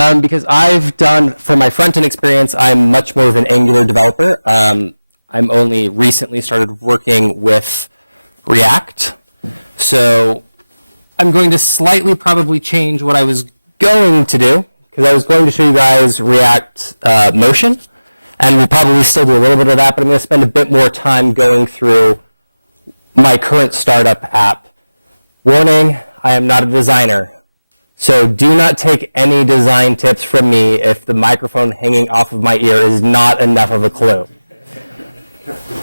Because I've done, for my front-end experience, I'm much more of an Angular developer. I'm only recently started working with React. So I'm going to slightly probably change what I was going to do, because I was going to show you guys React Motion, and we'll probably still do a little bit of that, but I'm going to spend a bit more time going through my current startup app. Warning, I am not a designer. So do not take any design tips from me if the microphone hanging off of my ear is not enough of a clue.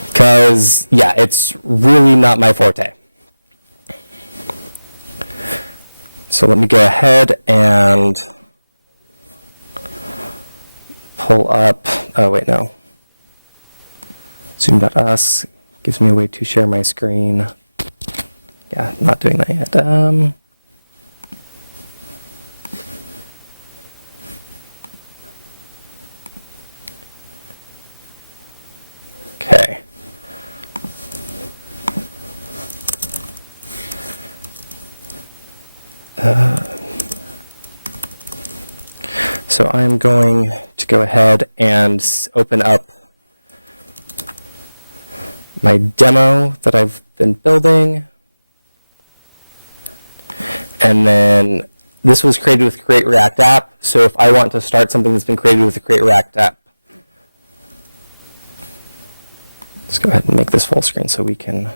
Because, yeah, it's really not my forte. So let me go ahead and pull up, oh wait, no. Zoom.us gives me a way to share my screen. Yeah, not doing that yet. Okay. So I'm going to go ahead and open up my demo that I've been building. And then this was created with Create React App. So if I want to start something that's been created with the Create React App, let's go ahead and make this full screen so we can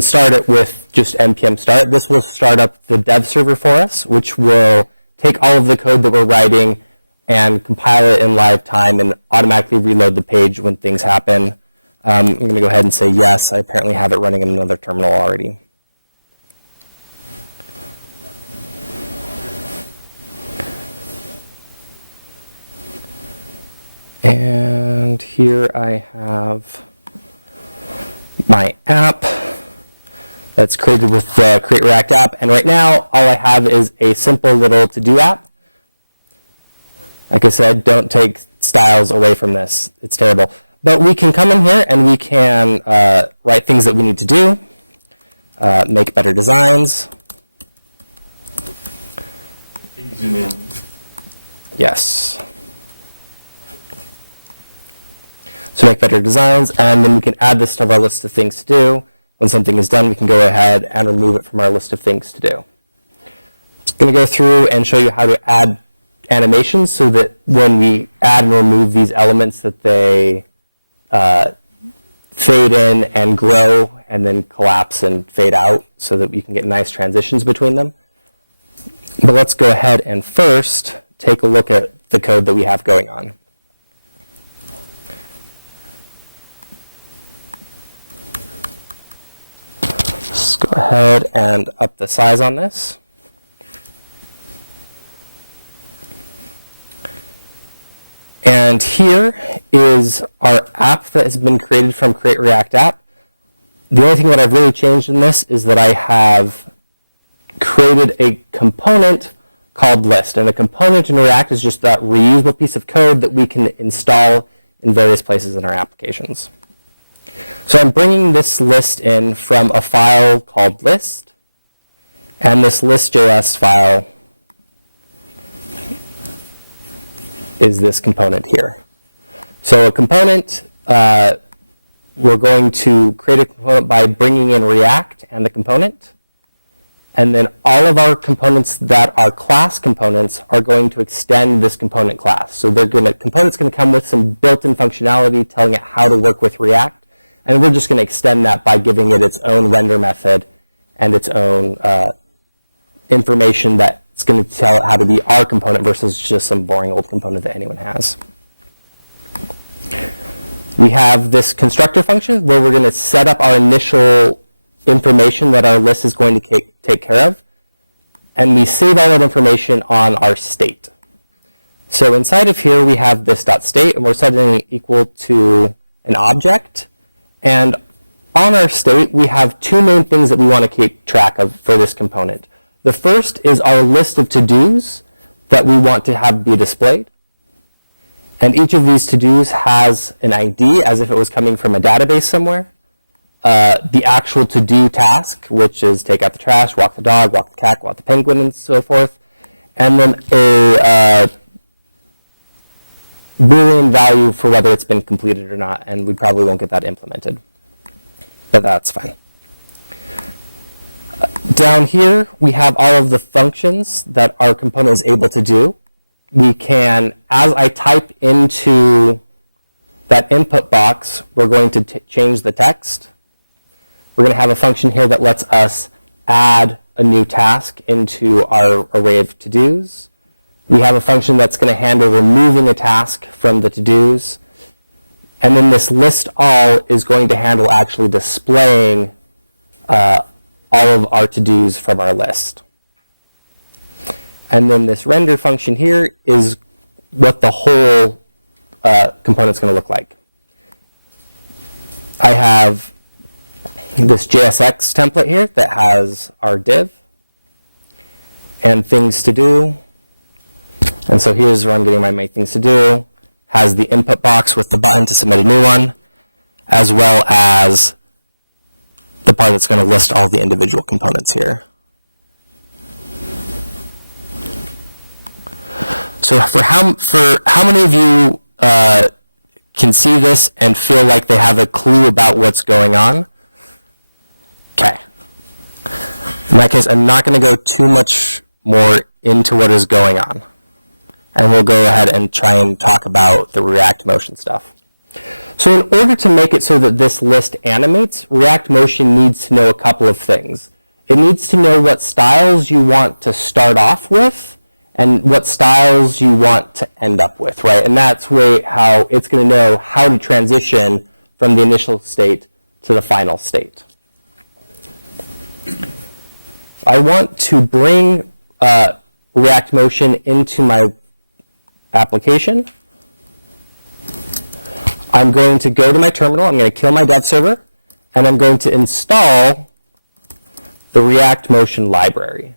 start it with just npm start. This will start up the dev server for us, which will take all of the code that we're writing and compile it in live time and automatically reload the page when things happen. I'm going to go ahead and say yes. I apparently have it running in another terminal already. And here I have my app that's created with the Create React App. And right now, all I have is a simple little to-do app. Like I said, don't take styles away from this. It's terrible. But we can come in here and we can write things that we need to do, make better designs. Can you zoom in? Yes. So make better designs, and then we can add this to our list of things to do. When something is done, we can go ahead and remove it from our list of things to do. I'm going to go through and show you how to add animations so that when we add and remove these elements that they fade in and grow and then collapse and fade out so that we can get nice transitions between them. But let's go ahead and first take a look at the code that we have going on. Let's go ahead and up the size on this. And here is our app that has been created from Create React App. The only thing that I've really changed in this is that I have created a component called list. And a component in React is just that reusable piece of code that we can install in various places in our applications. So I'm bringing this list in from a file called list, and this list.js file is this component here. So a component, we're going to create a component by bringing in React and the component, and then all of our components that are class components are going to extend this component class. So component's going to come with some built-in functionality telling it how to work with React. And we're just going to extend that by giving it its own render method and its own information that's going to tell it how to be our component versus just some boring old component that anyone has. We have this constructor function where we're going to set up our initial information that our list is going to take care of. And we save all that information on our state. So inside of here, we have this .state, and we're setting it equal to an object. And on our state, we have two main things that we want to keep track of for this component. The first is our list of to-dos that we want to have be displayed. And each of these to-dos has an ID as if it was coming from a database somewhere. The actual to-do task, which is take out the trash, walk the dog, walk the cat, walk the penguin, and so forth. and then a Boolean value for whether it's been completed or not, and we probably won't get that implemented, but that's fine. Down here, we have all of the functions that our component is able to do. We can, as I type into that input box, we're going to change the text. We're going to have a function here that lets us add a new task into our array of to-dos. We have a function that's going to handle removing a task from the to-dos. And then this list all is going to handle actually displaying all of our to-dos from our list. And then this render function here is what the whole component's going to look like. I have this JSX template here that has our div and things to do. And so here's where I'm getting my things to do. Has the input box with the button to submit a new one, as well as the part that's going to list all the individual components here. So for how many of you can see this and feel like they have a clue about what's going on? Okay. In that case, I'm not going to go too much more into what is going on. And we'll go ahead and try and talk about the React Motion stuff. So in order to make it so that this list animates, React Motion needs to know a couple of things. It needs to know what styles you want to start off with and what styles you want to end up with, right? And that's how it's going to know how to transition from the initial state to the final state. If I want to bring React Motion into my application, I'm going to go to my terminal, I'm going to kill my dev server, and I'm going to install the React Motion library.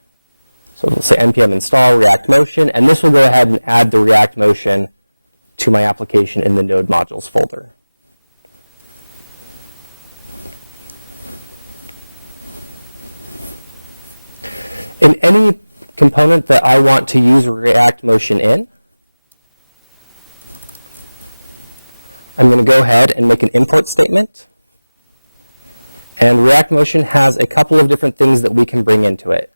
So we'll say npm install React Motion, and this will go ahead and add the React Motion to my application in the node modules folder. In any component that I want to use React Motion in, I'm going to go ahead and make an import statement. And React Motion has a couple of different things that we can bring into it.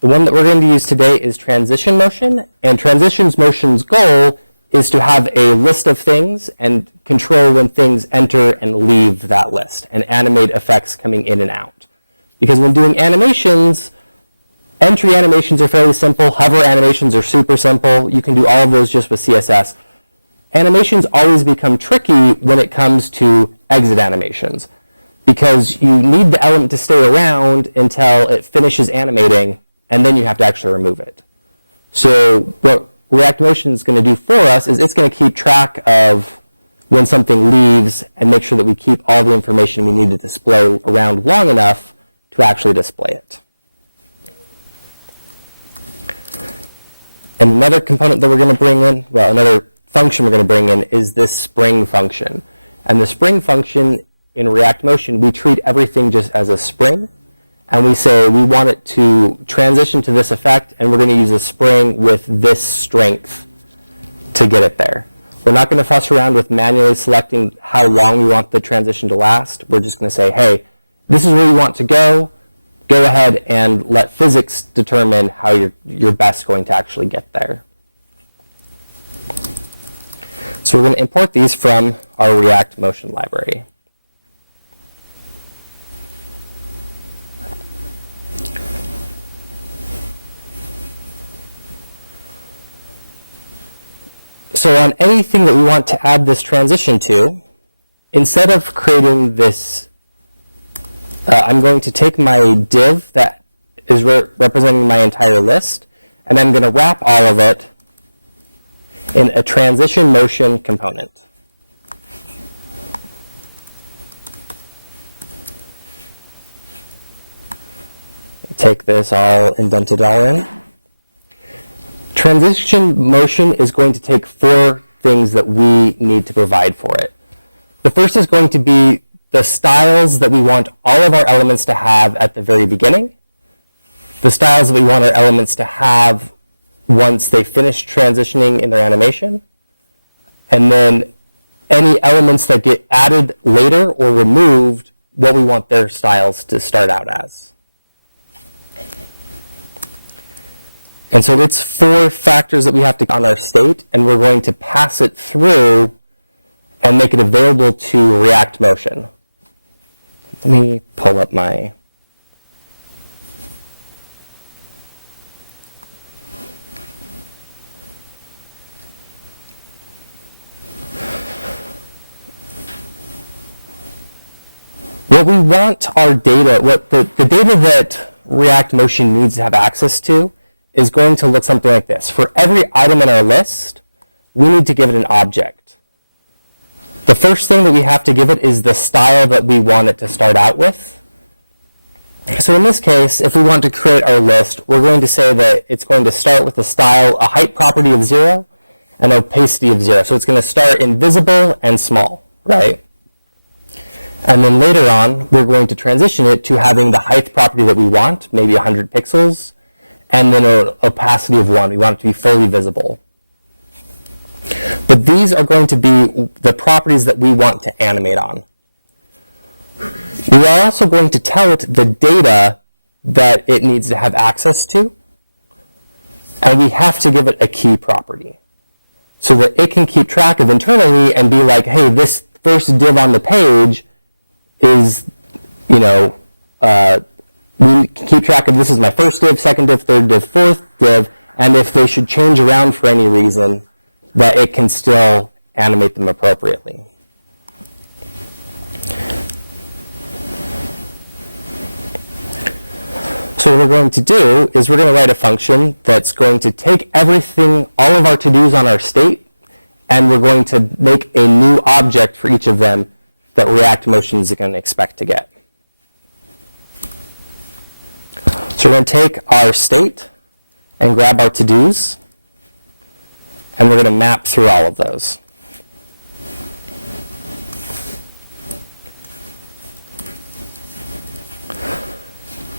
The one that we're going to use today is transition motion, and transition motion's goal is to have a list of things and control when things enter and leave that list, and animate effects coming in and out. Because when doing animations, entry animations are fairly simple, hover animations are super simple, you can do all of those just with CSS. Animations always become tricky when it comes to exit animations, because you need the element to stay around until it finishes animating, and then you have to actually remove it. So what React Motion is going to do for us is it's going to keep track of when something leaves and make sure that we keep all the information we need to display around long enough to actually display it. And another component that we're going to bring in, well, another function we're going to bring in is this spring function. And the spring function in React Motion, we treat everything just as a spring. And we say we want it to transition to this effect, and we're going to use a spring with this strength to get it there. We're not going to fuss around with manually selecting how long we want the transition to last. We're just going to say, hey, this is where you want to go. Go ahead and let physics determine how you're best going to actually get there. So we're going to import these from our React Motion library. So on anything that we want to add this transition to, instead of creating this, I'm going to take my div that is representing my entire list, and I'm going to wrap all of it in a transition motion component. Take this all indented all in. Transition motion is going to take 4 things that we need to provide for it. The first is going to be the styles that we want all of our elements to have at the very beginning, the styles that we want our elements to have once they finish transitioning in their animation, and then any elements that get added later or removed, what we want their styles to start out as. And so it's 4 factors that we have to on our state, and we're going to pass it through and make it available to React Motion. Let me pull up my... What we want our data, what the data that React Motion needs to have access to is going to look something like this. For every item in our list, we need to give it an object. The first thing that we have to give it is the style that we want it to start out with. So in this case, if we want to create our list, we're going to say that it's going to start with a style, a height property of 0, and opacity of 0. So it's going to start in visible and small, right? And then later on, we're going to transition it to having the height property that we want, maybe 100 pixels, and then an opacity of 1. We want it to be fully visible. But these are going to be the properties that we want to animate on. We are also going to tell it the data that it needs to have access to, and we have to give it a key property so that it can keep track of internally and be like, hey, this first div on the page is, we can keep track of this is my first div, second div, third div, fourth div, and if they should change around for any reason, that it can still animate them appropriately. So what we're going to do is we're going to write a function that's going to take everything, all of our to-dos on our state, and we're going to make a new object for each of them that React Motion is going to expect to get. So we're going to take our state and grab our to-dos, and we're going to map through all of those.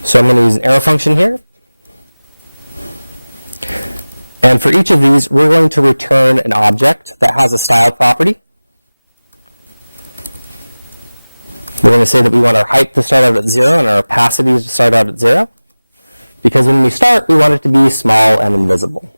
So I'm going to use an arrow function here. And for each of these, we're going to return an object that has a style property. We're going to say that we want our height to start out at 0 and our opacity to start out at 0. Because when we start, we want it to be small and invisible.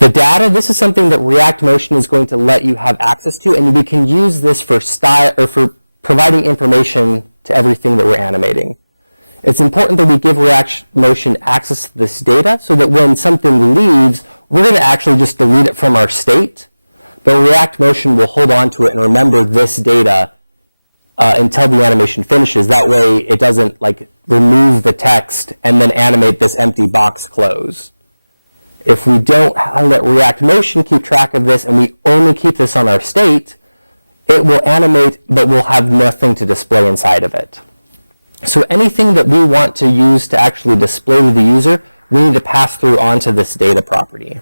The data, this is something that React Motion is going to let you have access to, and we can use this for style or for providing information to everything that we're animating. It's important that we give React Motion access to this data so that when something leaves, we're going to actually just delete it from our state, but React Motion will hold on to it and remember this data until the animation finishes. That way it doesn't remove the text and then animate this empty box close. If we don't let React Motion keep track of this and we only keep this on our state, it will animate, but we'll have nothing to display inside of it. So anything that we want to use to actually display to the user, we need to pass through onto this data property.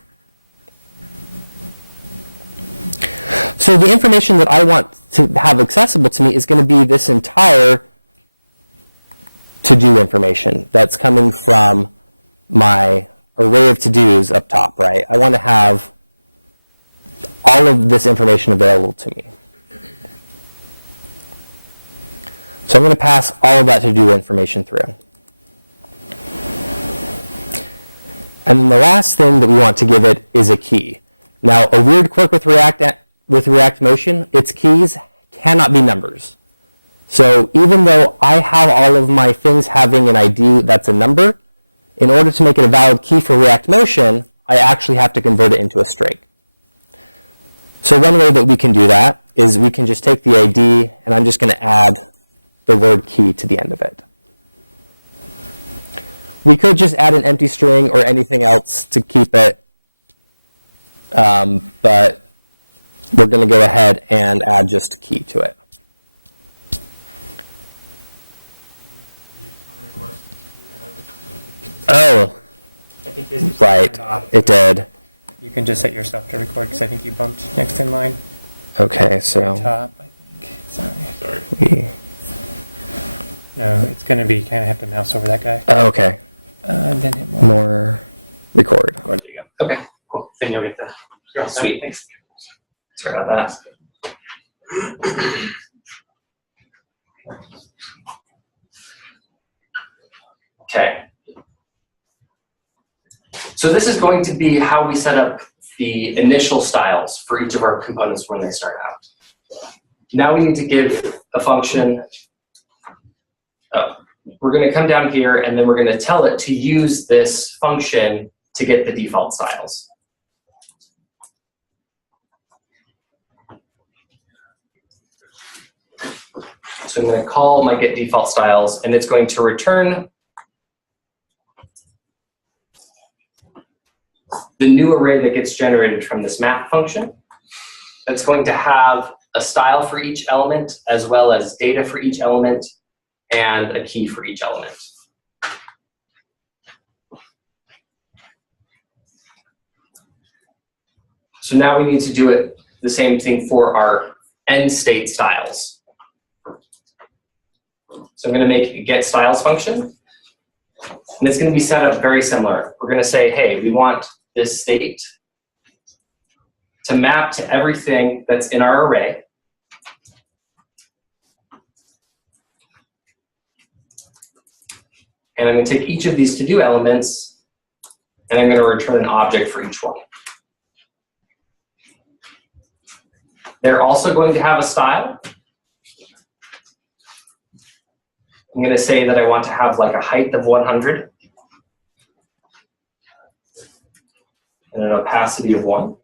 So the information that I want to have accessible to me is going to be this entire to-do information that's coming from my array of to-dos up top, right? I want to have all of this information available to me. So I'm going to pass all of that to-do information through. And then the last thing that we want to give it is a key. Now, a weird quirk with React Motion, its keys cannot be numbers. So even though I have all of my things having an ID that's a number, in order to make it a valid key for React Motion, I actually have to convert it into a string. So one way that we can do that is we can just take the ID, and I'm just going to add the word key to the end of it. We could just add an empty string or anything else to keep it, but we're going to go ahead and add just key to it. Oh, I think his right, it did. You can just set yourself to record because I think you bumped next in line. Okay, so Top, I think. Sorry. No, it's going to be kind of have to mouse over that guy. Okay. Then hit more. More record. There you go. Okay, cool. Then you'll get the. Sweet. Thanks. Sorry about that. Okay. So this is going to be how we set up the initial styles for each of our components when they start out. Now we need to give a function. Oh, we're going to come down here and then we're going to tell it to use this function to get the default styles. So I'm going to call my get default styles and it's going to return the new array that gets generated from this map function. That's going to have a style for each element, as well as data for each element, and a key for each element. So now we need to do it the same thing for our end state styles. So I'm going to make a get styles function, and it's going to be set up very similar. We're going to say, hey, we want this state to map to everything that's in our array. And I'm going to take each of these to-do elements, and I'm going to return an object for each one. They're also going to have a style. I'm going to say that I want to have like a height of 100 and an opacity of 1.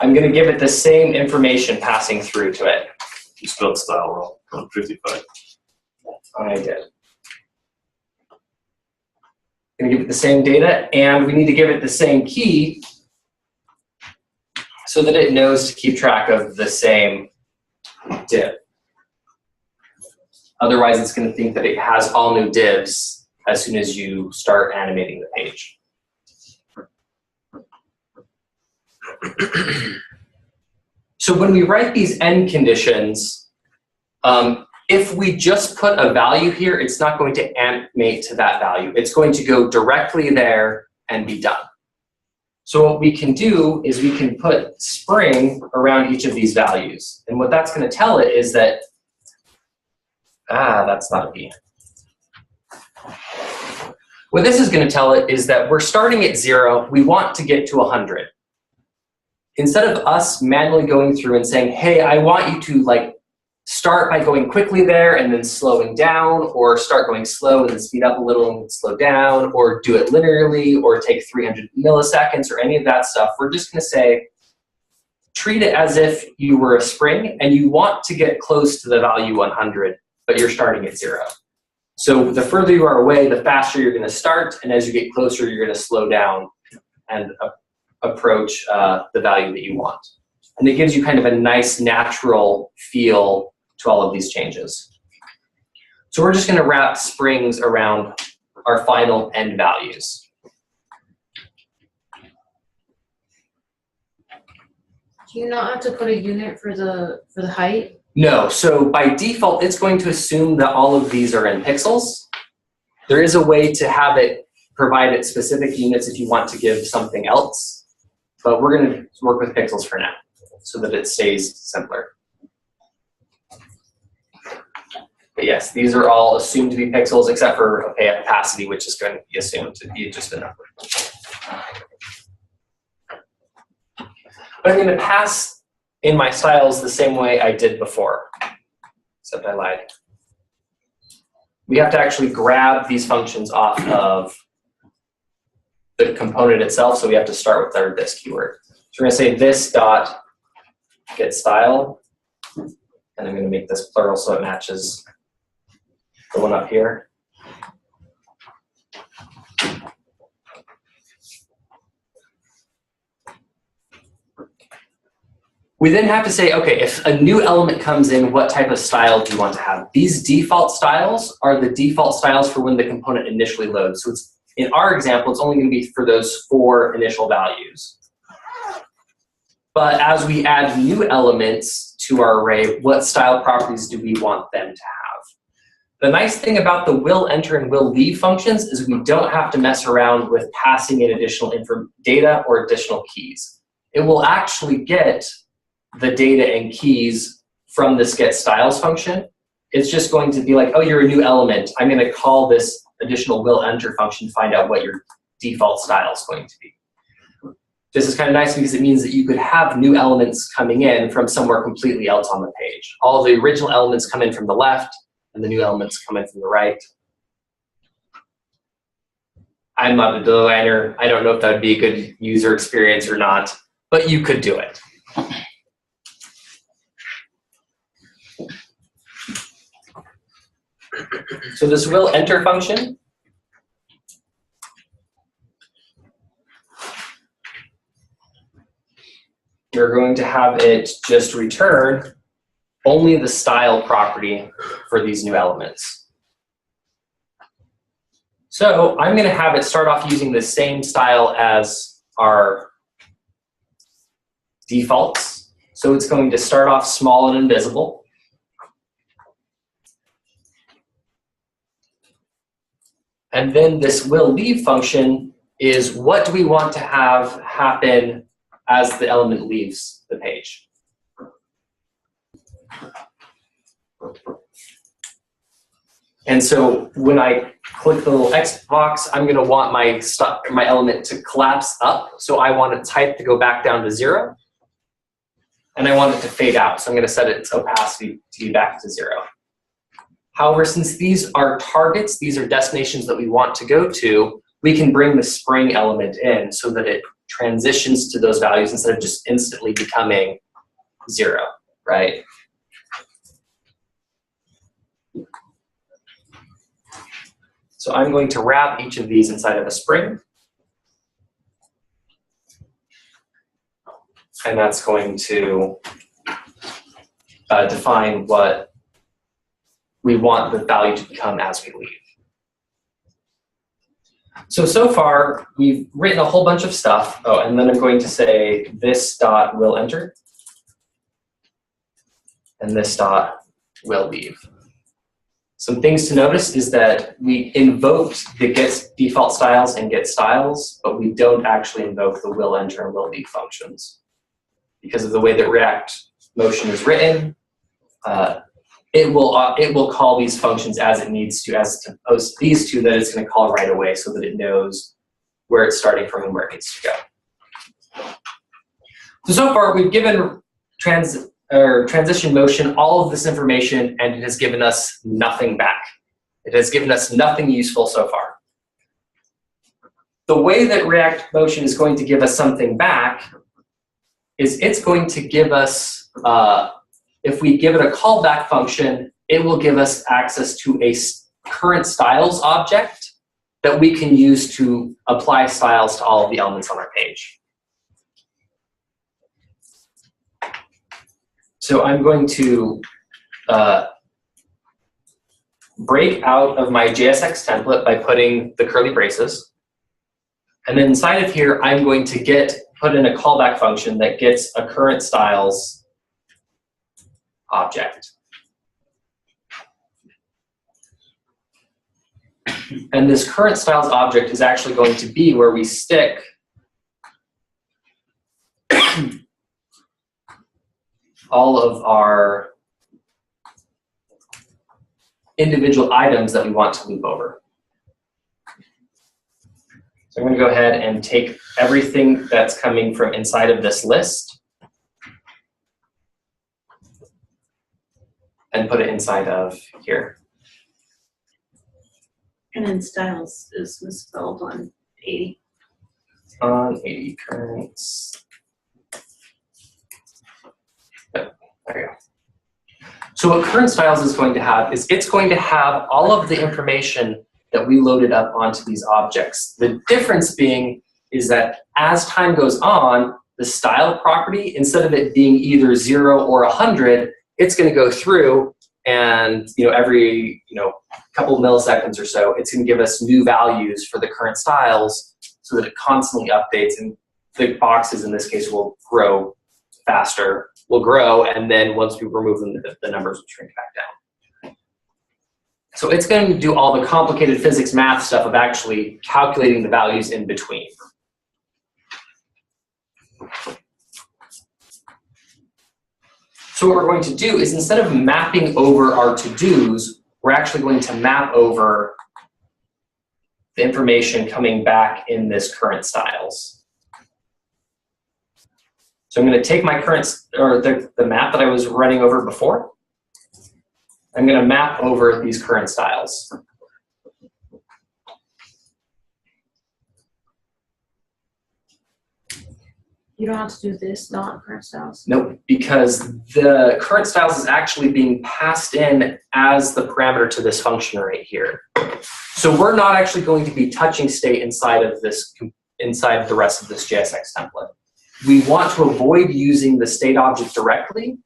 I'm going to give it the same information passing through to it. You spelled style wrong on 55. I did. I'm going to give it the same data, and we need to give it the same key so that it knows to keep track of the same div. Otherwise, it's going to think that it has all new divs as soon as you start animating the page. So when we write these end conditions, if we just put a value here, it's not going to animate to that value. It's going to go directly there and be done. So what we can do is we can put spring around each of these values. And what that's going to tell it is that, that's not a B. What this is going to tell it is that we're starting at 0. We want to get to 100. Instead of us manually going through and saying, hey, I want you to like start by going quickly there and then slowing down, or start going slow and then speed up a little and slow down, or do it linearly, or take 300 milliseconds, or any of that stuff, we're just going to say, treat it as if you were a spring and you want to get close to the value 100, but you're starting at 0. So the further you are away, the faster you're going to start, and as you get closer, you're going to slow down and approach the value that you want. And it gives you kind of a nice natural feel to all of these changes. So we're just going to wrap springs around our final end values. Do you not have to put a unit for the height? No, so by default, it's going to assume that all of these are in pixels. There is a way to have it provide it specific units if you want to give something else, but we're going to work with pixels for now so that it stays simpler. But yes, these are all assumed to be pixels except for opacity, which is going to be assumed to be just a number. But I'm going to pass in my styles the same way I did before, except I lied. We have to actually grab these functions off of the component itself, so we have to start with our this keyword. So we're going to say this dot get style, and I'm going to make this plural so it matches the one up here. We then have to say, okay, if a new element comes in, what type of style do you want to have? These default styles are the default styles for when the component initially loads. So it's, in our example, it's only going to be for those 4 initial values. But as we add new elements to our array, what style properties do we want them to have? The nice thing about the will enter and will leave functions is we don't have to mess around with passing in additional data or additional keys. It will actually get the data and keys from this getStyles function. It's just going to be like, oh, you're a new element. I'm going to call this additional will enter function to find out what your default style is going to be. This is kind of nice because it means that you could have new elements coming in from somewhere completely else on the page. All the original elements come in from the left, and the new elements come in from the right. I'm not a designer. I don't know if that would be a good user experience or not, but you could do it. So this will enter function, we're going to have it just return only the style property for these new elements. So I'm going to have it start off using the same style as our defaults. So it's going to start off small and invisible. And then this will leave function is what do we want to have happen as the element leaves the page. And so when I click the little X box, I'm going to want my element to collapse up. So I want its height to go back down to 0. And I want it to fade out. So I'm going to set its opacity to be back to 0. However, since these are targets, these are destinations that we want to go to, we can bring the spring element in so that it transitions to those values instead of just instantly becoming 0, right? So I'm going to wrap each of these inside of a spring. And that's going to define what we want the value to become as we leave. So far, we've written a whole bunch of stuff. Oh, and then I'm going to say this dot will enter. And this dot will leave. Some things to notice is that we invoked the getDefaultStyles and getStyles, but we don't actually invoke the will enter and will leave functions. Because of the way that React Motion is written, it will call these functions as it needs to, as opposed to these two that it's going to call right away so that it knows where it's starting from and where it needs to go. So far, we've given transition motion all of this information, and it has given us nothing back. It has given us nothing useful so far. The way that React Motion is going to give us something back is it's going to give us, if we give it a callback function, it will give us access to a current styles object that we can use to apply styles to all of the elements on our page. So I'm going to break out of my JSX template by putting the curly braces. And then inside of here, I'm going to put in a callback function that gets a current styles object. And this current styles object is actually going to be where we stick all of our individual items that we want to loop over. So I'm going to go ahead and take everything that's coming from inside of this list and put it inside of here. And then styles is misspelled on 80. On 80 currents. There we go. So what current styles is going to have is it's going to have all of the information that we loaded up onto these objects. The difference being is that as time goes on, the style property, instead of it being either 0 or 100, it's going to go through and every couple of milliseconds or so, it's going to give us new values for the current styles so that it constantly updates, and the boxes in this case will grow faster, will grow, and then once we remove them, the numbers will shrink back down. So it's going to do all the complicated physics math stuff of actually calculating the values in between. So what we're going to do is instead of mapping over our to-dos, we're actually going to map over the information coming back in this current styles. So I'm going to take my current, or the map that I was running over before. I'm going to map over these current styles. You don't have to do this, not current styles. Nope, because the current styles is actually being passed in as the parameter to this function right here. So we're not actually going to be touching state inside of this, inside the rest of this JSX template. We want to avoid using the state object directly,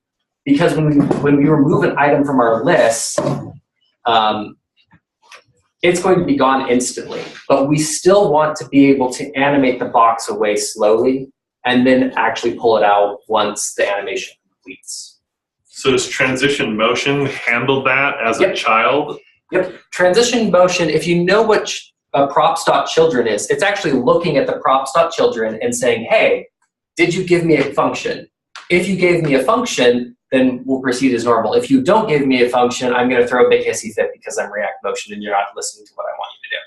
because when we remove an item from our list, it's going to be gone instantly. But we still want to be able to animate the box away slowly and then actually pull it out once the animation completes. So does transition motion handle that as a child? Yep. Transition motion, if you know what props.children is, it's actually looking at the props.children and saying, hey, did you give me a function? If you gave me a function, then we'll proceed as normal. If you don't give me a function, I'm going to throw a big hissy fit because I'm React Motion and you're not listening to what I want you to do.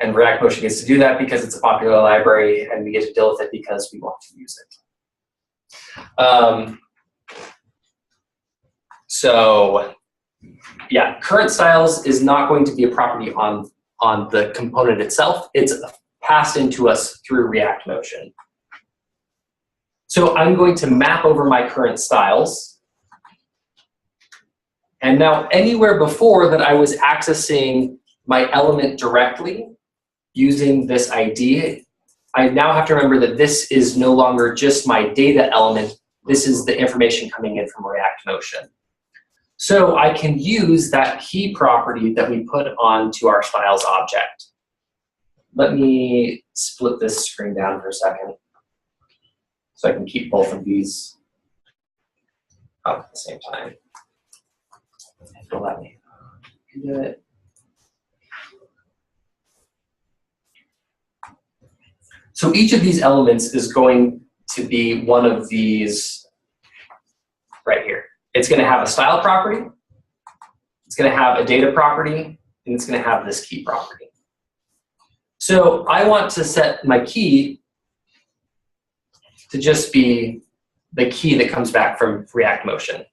And React Motion gets to do that because it's a popular library, and we get to deal with it because we want to use it. So yeah, current styles is not going to be a property on the component itself. It's passed into us through React Motion. So I'm going to map over my current styles. And now anywhere before that I was accessing my element directly using this ID, I now have to remember that this is no longer just my data element. This is the information coming in from React Motion. So I can use that key property that we put onto our styles object. Let me split this screen down for a second so I can keep both of these up at the same time. If it'll let me do it. So each of these elements is going to be one of these right here. It's going to have a style property, it's going to have a data property, and it's going to have this key property. So I want to set my key to just be the key that comes back from React Motion.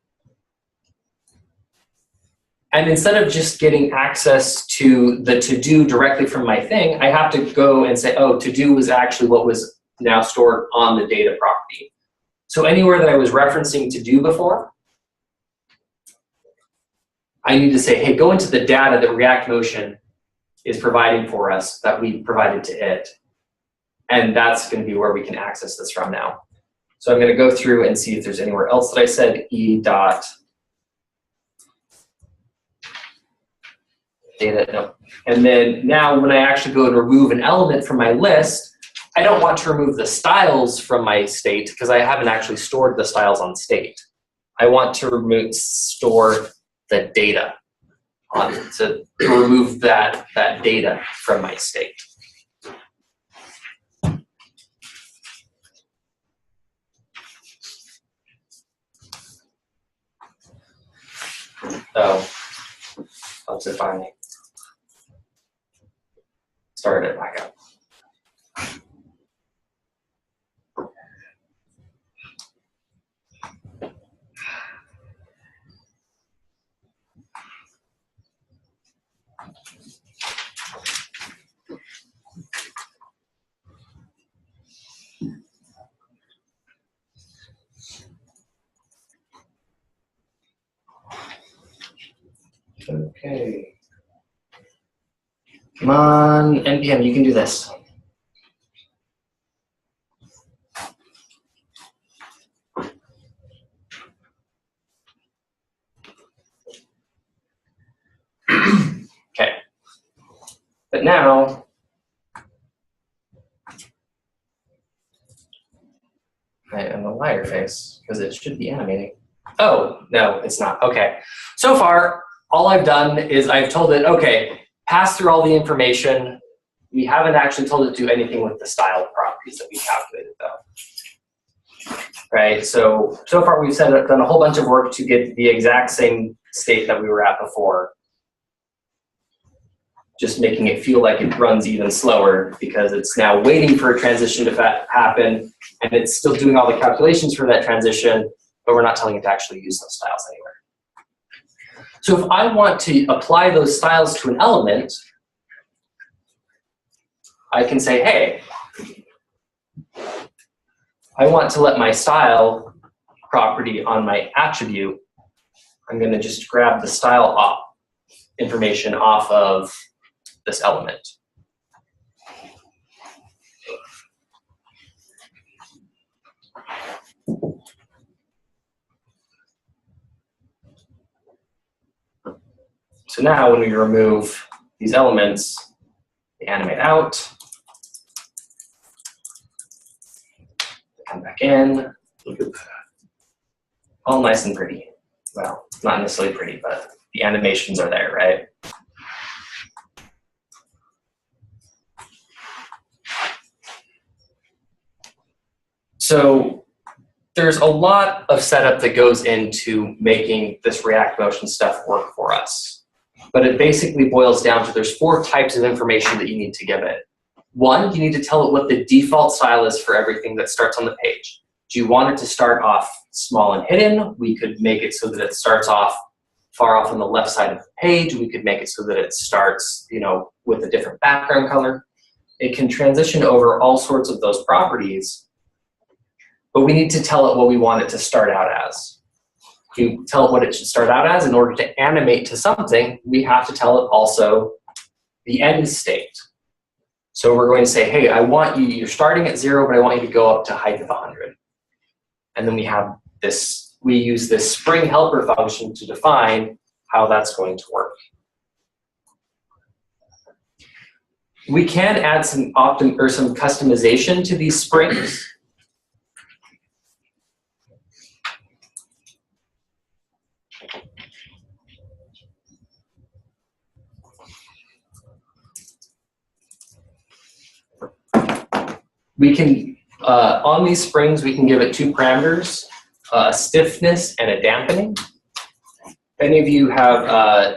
And instead of just getting access to the to-do directly from my thing, I have to go and say, oh, to-do was actually what was now stored on the data property. So anywhere that I was referencing to-do before, I need to say, hey, go into the data that React Motion is providing for us that we provided to it. And that's going to be where we can access this from now. So I'm going to go through and see if there's anywhere else that I said e dot data, no. And then now when I actually go and remove an element from my list, I don't want to remove the styles from my state because I haven't actually stored the styles on state. I want to store the data on it, to remove that data from my state. So let's if I start it back up. Okay. Come on, NPM, you can do this. Okay. But now, I am a liar face because it should be animating. Oh, no, it's not. Okay. So far, all I've done is I've told it, okay, pass through all the information. We haven't actually told it to do anything with the style properties that we calculated though. Right, so far we've done a whole bunch of work to get the exact same state that we were at before. Just making it feel like it runs even slower because it's now waiting for a transition to happen, and it's still doing all the calculations for that transition, but we're not telling it to actually use those styles anywhere. So if I want to apply those styles to an element, I can say, hey, I want to let my style property on my attribute, I'm going to just grab the style information off of this element. So now when we remove these elements, they animate out, they come back in. Look at that. All nice and pretty. Well, not necessarily pretty, but the animations are there, right? So there's a lot of setup that goes into making this React Motion stuff work for us. But it basically boils down to there's 4 types of information that you need to give it. 1, you need to tell it what the default style is for everything that starts on the page. Do you want it to start off small and hidden? We could make it so that it starts off far off on the left side of the page. We could make it so that it starts, with a different background color. It can transition over all sorts of those properties, but we need to tell it what we want it to start out as. To tell it what it should start out as, in order to animate to something, we have to tell it also the end state. So we're going to say, hey, you're starting at 0, but I want you to go up to height of 100. And then we use this spring helper function to define how that's going to work. We can add some customization to these springs. We can, on these springs, we can give it 2 parameters, a stiffness and a dampening. If any of you have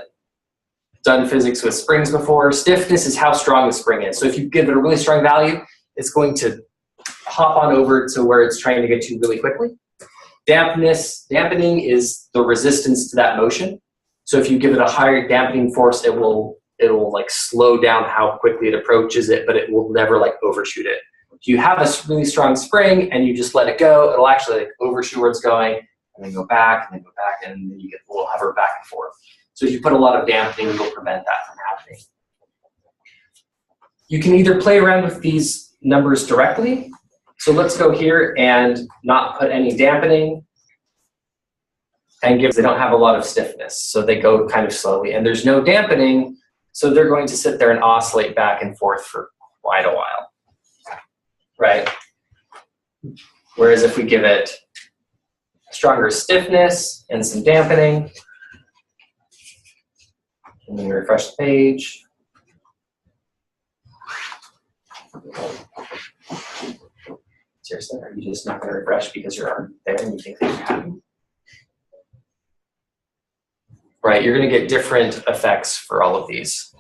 done physics with springs before, stiffness is how strong the spring is. So if you give it a really strong value, it's going to hop on over to where it's trying to get to really quickly. Dampening is the resistance to that motion. So if you give it a higher dampening force, it will like slow down how quickly it approaches it, but it will never like overshoot it. If you have a really strong spring and you just let it go, it'll actually like overshoot where it's going, and then go back, and then go back, and then you get a little hover back and forth. So if you put a lot of dampening, it'll prevent that from happening. You can either play around with these numbers directly. So let's go here and not put any dampening, and they don't have a lot of stiffness, so they go kind of slowly. And there's no dampening, so they're going to sit there and oscillate back and forth for quite a while. Right? Whereas if we give it stronger stiffness and some dampening, and then we refresh the page. Seriously, are you just not going to refresh because you're already there and you think that you're happy? Right, you're going to get different effects for all of these.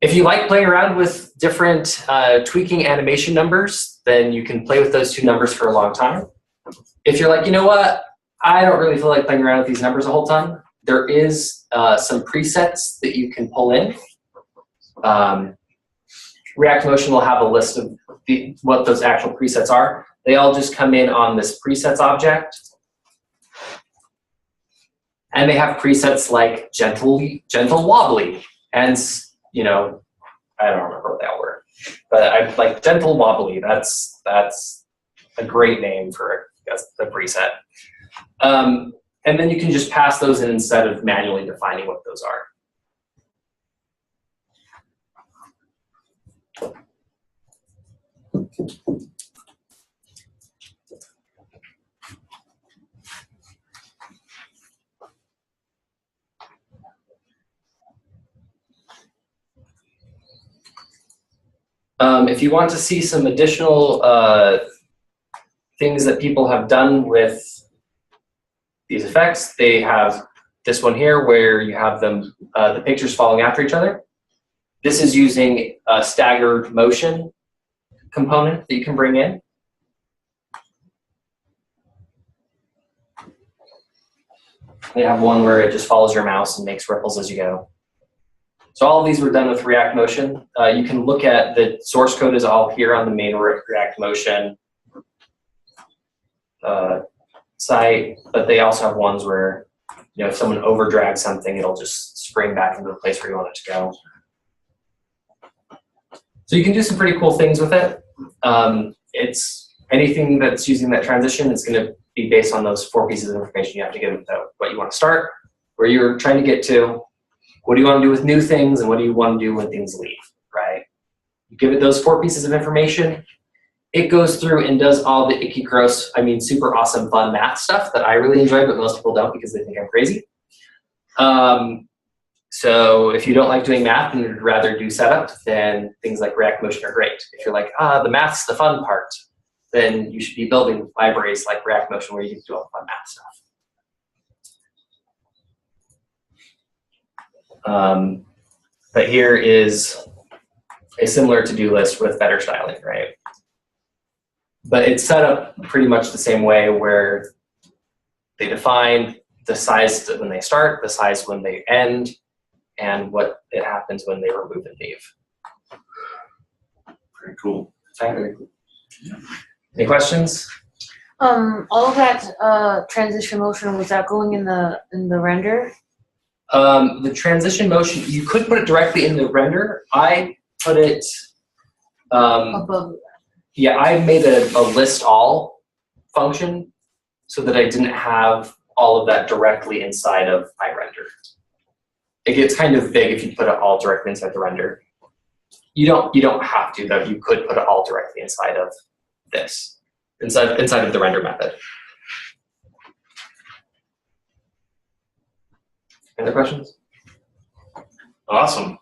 If you like playing around with different tweaking animation numbers, then you can play with those 2 numbers for a long time. If you're like, you know what, I don't really feel like playing around with these numbers a whole ton, there is some presets that you can pull in. React Motion will have a list of what those actual presets are. They all just come in on this presets object. And they have presets like gentle wobbly, and I don't remember what they all were, but I like gentle wobbly. That's a great name for the preset. And then you can just pass those in instead of manually defining what those are. If you want to see some additional things that people have done with these effects, they have this one here where you have them, the pictures falling after each other. This is using a staggered motion component that you can bring in. They have one where it just follows your mouse and makes ripples as you go. So all of these were done with React Motion. You can look at the source code is all here on the main React Motion site, but they also have ones where, if someone over drags something, it'll just spring back into the place where you want it to go. So you can do some pretty cool things with it. It's anything that's using that transition, it's going to be based on those 4 pieces of information you have to give it, what you want to start, where you're trying to get to, what do you want to do with new things, and what do you want to do when things leave, right? You give it those 4 pieces of information, it goes through and does all the icky, gross, super awesome, fun math stuff that I really enjoy, but most people don't because they think I'm crazy. So if you don't like doing math and you'd rather do setup, then things like React Motion are great. If you're like, the math's the fun part, then you should be building libraries like React Motion where you can do all the fun math stuff. But here is a similar to-do list with better styling, right? But it's set up pretty much the same way where they define the size when they start, the size when they end, and what it happens when they remove and leave. Very cool. Any questions? All of that transition motion, was that going in the render? The transition motion, you could put it directly in the render. I put it, Above. yeah, I made a list all function so that I didn't have all of that directly inside of my render. It gets kind of big if you put it all directly inside the render. You don't have to, though. You could put it all directly inside of this, inside of the render method. Any other questions? Awesome.